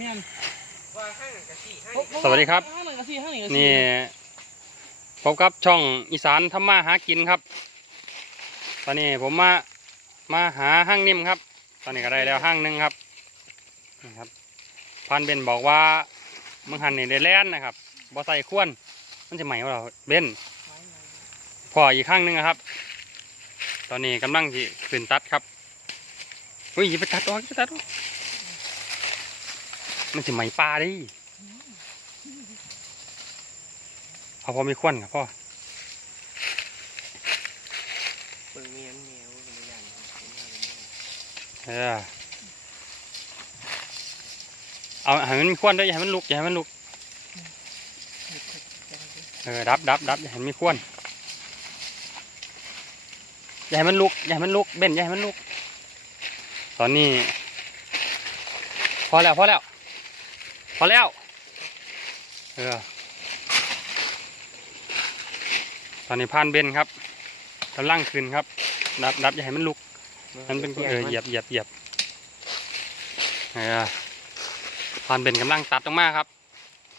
แม่นว่าข้างหนึ่งกับสี่ข้างเพราะนี้เพาะสวัสดีครับ ข้างหนึ่งกับสี่ข้างหนึ่งกับสี่นี่พบกับช่องอีสานทำมาหากินครับ ตอนนี้ผมมามาหาห้างนิ่มครับ ตอนนี้ก็ได้แล้วห้างหนึ่งครับนี่ครับพันเบนบอกว่ามึงหันนี่ได้แล่นนะครับบ่ใส่ขวนมันจะใหม่ว่าเราเบนพออีกข้างหนึ่งนะครับ ตอนนี้กำลังที่ขึ้นตัดครับอุ้ยอย่าไปตัดออกอย่าไปตัดออก มันจะใหมปลาดิเอาพอมีขวนครับพ่อเปิงเมียแมวเป็นยันเออเอาให้มันมีควนด้วยอย่าให้มันลุกอย่าให้มันลุกเออดับดับดับอย่าให้มันมีควนอย่าให้มันลุกอย่าให้มันลุกเบนอย่าให้มันลุก ตอนนี้ พอแล้วพอแล้ว พอแล้วเออตอนนี้พานเบนครับกำลังขึ้นครับ ดับดับอย่าให้มันลุกมันเป็นเออเหยียบเหยียบเหยียบเออพานเบนกำลังตัดออกมาครับ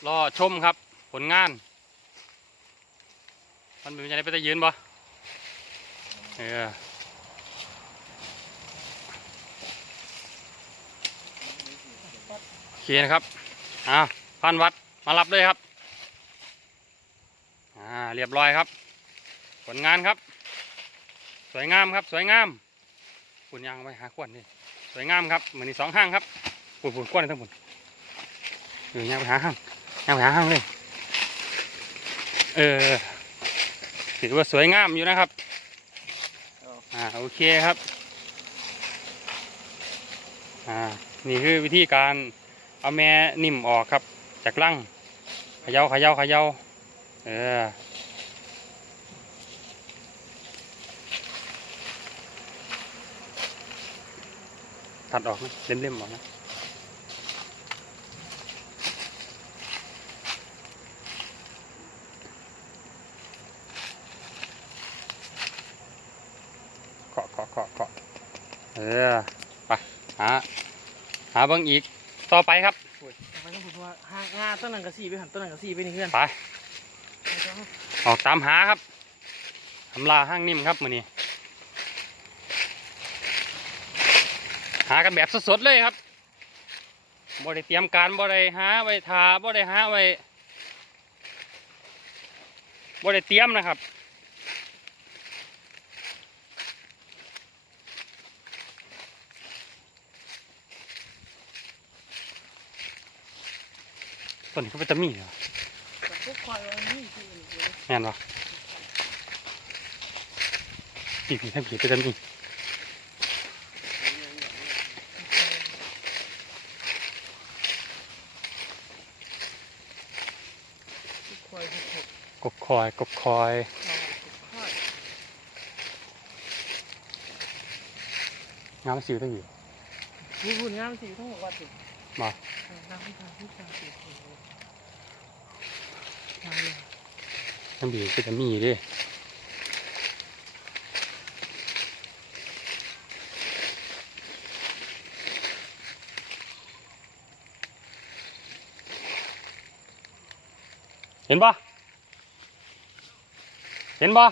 รอชมครับ ผลงานพานเบนจะได้ไปตะยืนบ่เออโอเคนะครับ อ่าพานวัดมารับเลยครับ อ่า เรียบร้อยครับ ผลงานครับ สวยงามครับ สวยงามปุ่นยางไปหาขวดนี่สวยงามครับเหมือนนี่สองห้างครับปุ่นปุ่นขวดทั้งปุ่นเออยางไปหาห้างยางไปหาห้างเลย เออถือว่าสวยงามอยู่นะครับ อ่า โอเคครับ อ่า นี่คือวิธีการ เอาแม่นิ่มออกครับ จากลังเขย่าเขย่าเขย่าเออตัดออกนะเล่มๆออกนะเกาะเกาะเกาะเกาะเออไปหาหาบิ้งอีก ต่อไปครับทำไมต้องพูดว่าห้างงาต้นหนึ่งกับสี่ไปหันต้นหนึ่งกับสี่ไปนี่เพื่อนไปออกตามหาครับทำลาห้างนิ่มครับมือนี้หากันแบบสดๆเลยครับบ่ได้เตรียมการบ่ได้หาไว้ทาบ่ได้หาไว้บ่ได้เตรียมนะครับ นนี้เขาเป็นตะมีเหรอแม่นปะผีผีทั้งผีเป็นตะมีควายพวกบคอยกบคอยงามสิวตั้งอยู่มีหุ่นงามสีทั้งหมดวัดสิ มาทั้งบีก็จะมีดิเห็นปะเห็นปะ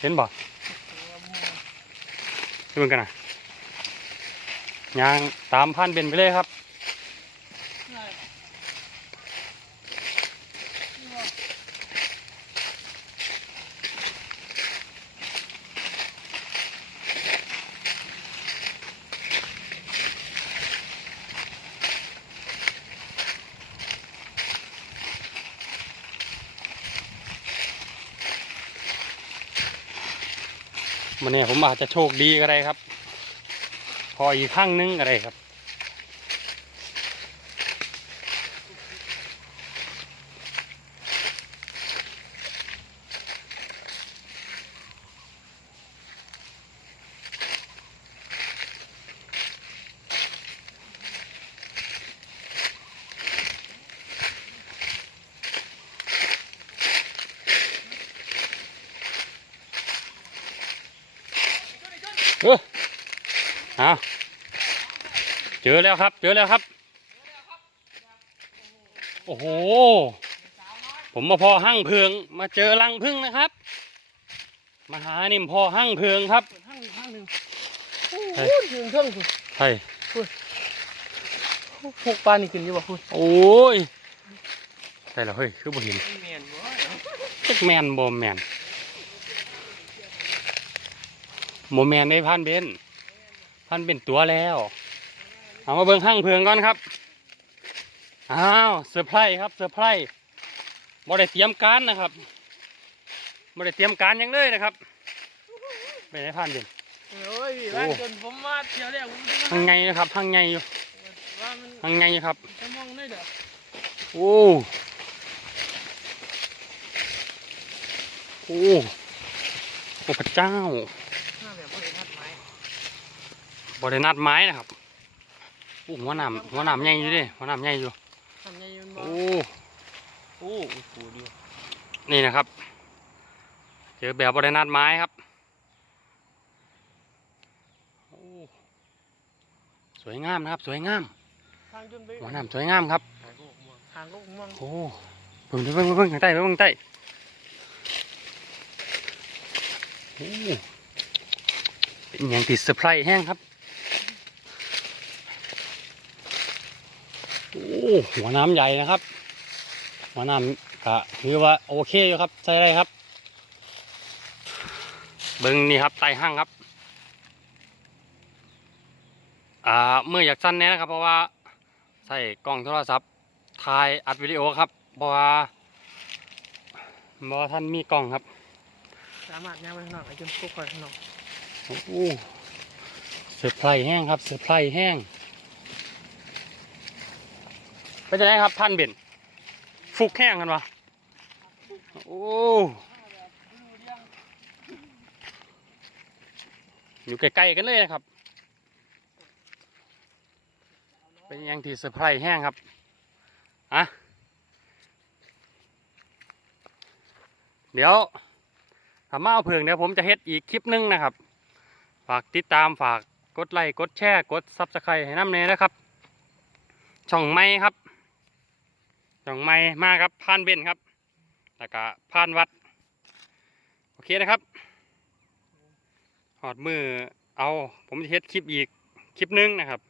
เห็นปะเห็นกันนะ ยางตามพันเบนไปเลยครับมันเนี่ยผมอาจจะโชคดีก็ได้ครับ พออีกข้างนึงก็ได้ครับ เออ เอาเจอแล้วครับ เจอแล้วครับ โอ้โห ผมมาพอหั่งเพิง มาเจอรังพึ่งนะครับ มาหานิ่มพอหั่งเพิงครับเปิดห้างหนึ่งห้างหนึ่งเฮ้โอ้ยยถึงเครื่องคุณใช่พวกปลานี่ขึ้นอยู่บ่คุณโอ้ยใช่แล้วเฮ้ย คือบ่เห็นเมียนบ่จักแมนบ่แมนบ่แมนได้พันเบน พันเป็นตัวแล้ว เอามาเบิ่งห้างเพิงก่อนครับ อ้าวเซอร์ไพรส์ครับเซอร์ไพรส์บ่ได้เตรียมการนะครับบ่ได้เตรียมการหยังเลยนะครับไปไหนพันเบนโอ้ยร้านจนผมมาเที่ยวแรกผมจะห้างไงนะครับห้างไงอยู่ว่ามันห้างไงอยู่ครับจะมองได้เด้อโอ้โอ้โอ้พระเจ้าหน้าแบบบ่ได้นัดไม้ บรินัดไม้นะครับโอ้หัวหนามหัวหนามใหญ่อยู่ดิหัวหนามใหญ่อยู่ทำใหญ่มันบ่โอ้โอ้โหเดียวนี่นะครับ เจอแบบบรินัดไม้ครับโอ้สวยงามนะครับ สวยงามทางจนไปหัวหนามสวยงามครับหายพวกม่วงทางลูกม่วงโอ้เบิ่งดิเบิ่งเบิ่งเบิ่งข้างใต้เบิ่งข้างใต้โอ้เป็นอย่างติดเซอร์ไพรส์แห้งครับ อ้หัวน้ำใหญ่นะครับ หัวน้ำก็ถือว่าโอเคอยู่ครับใช้ได้ครับเบิ้งนี่ครับไต่ห้างครับอ่าเมื่ออยากสั้นแน่นะครับ เพราะว่าใส่กล้องโทรศัพท์ถ่ายอัดวิดีโอครับเพราะว่าเพราะว่าท่านมีกล้องครับ สามารถย่างไปข้างนอกไอ้จนพวกคอยข้างนอกโอ้โหเซอร์ไพรส์แห้งครับเซอร์ไพรส์แห้ง เป็นยังไงครับพันเบนฟุกแห้งกันวะโอ้อยู่ใกล้ๆกันเลยนะครับ เป็นอยังที่เซอร์ไพรส์แห้งครับอะเดี๋ยวถ้ามาเอาเพิงเดี๋ยวผมจะเฮ็ดอีกคลิปหนึงนะครับ ฝากติดตามฝากกดไลค์กดแชร์กดซับสไครต์ให้น้ำเนยนะครับ ช่องไม้ครับ จ่องไม้มาครับผ่านเบนครับแล้วก็ผ่านวัด โอเคนะครับหอดมือเอาผมจะเฮ็ดคลิปอีกคลิปหนึงนะครับ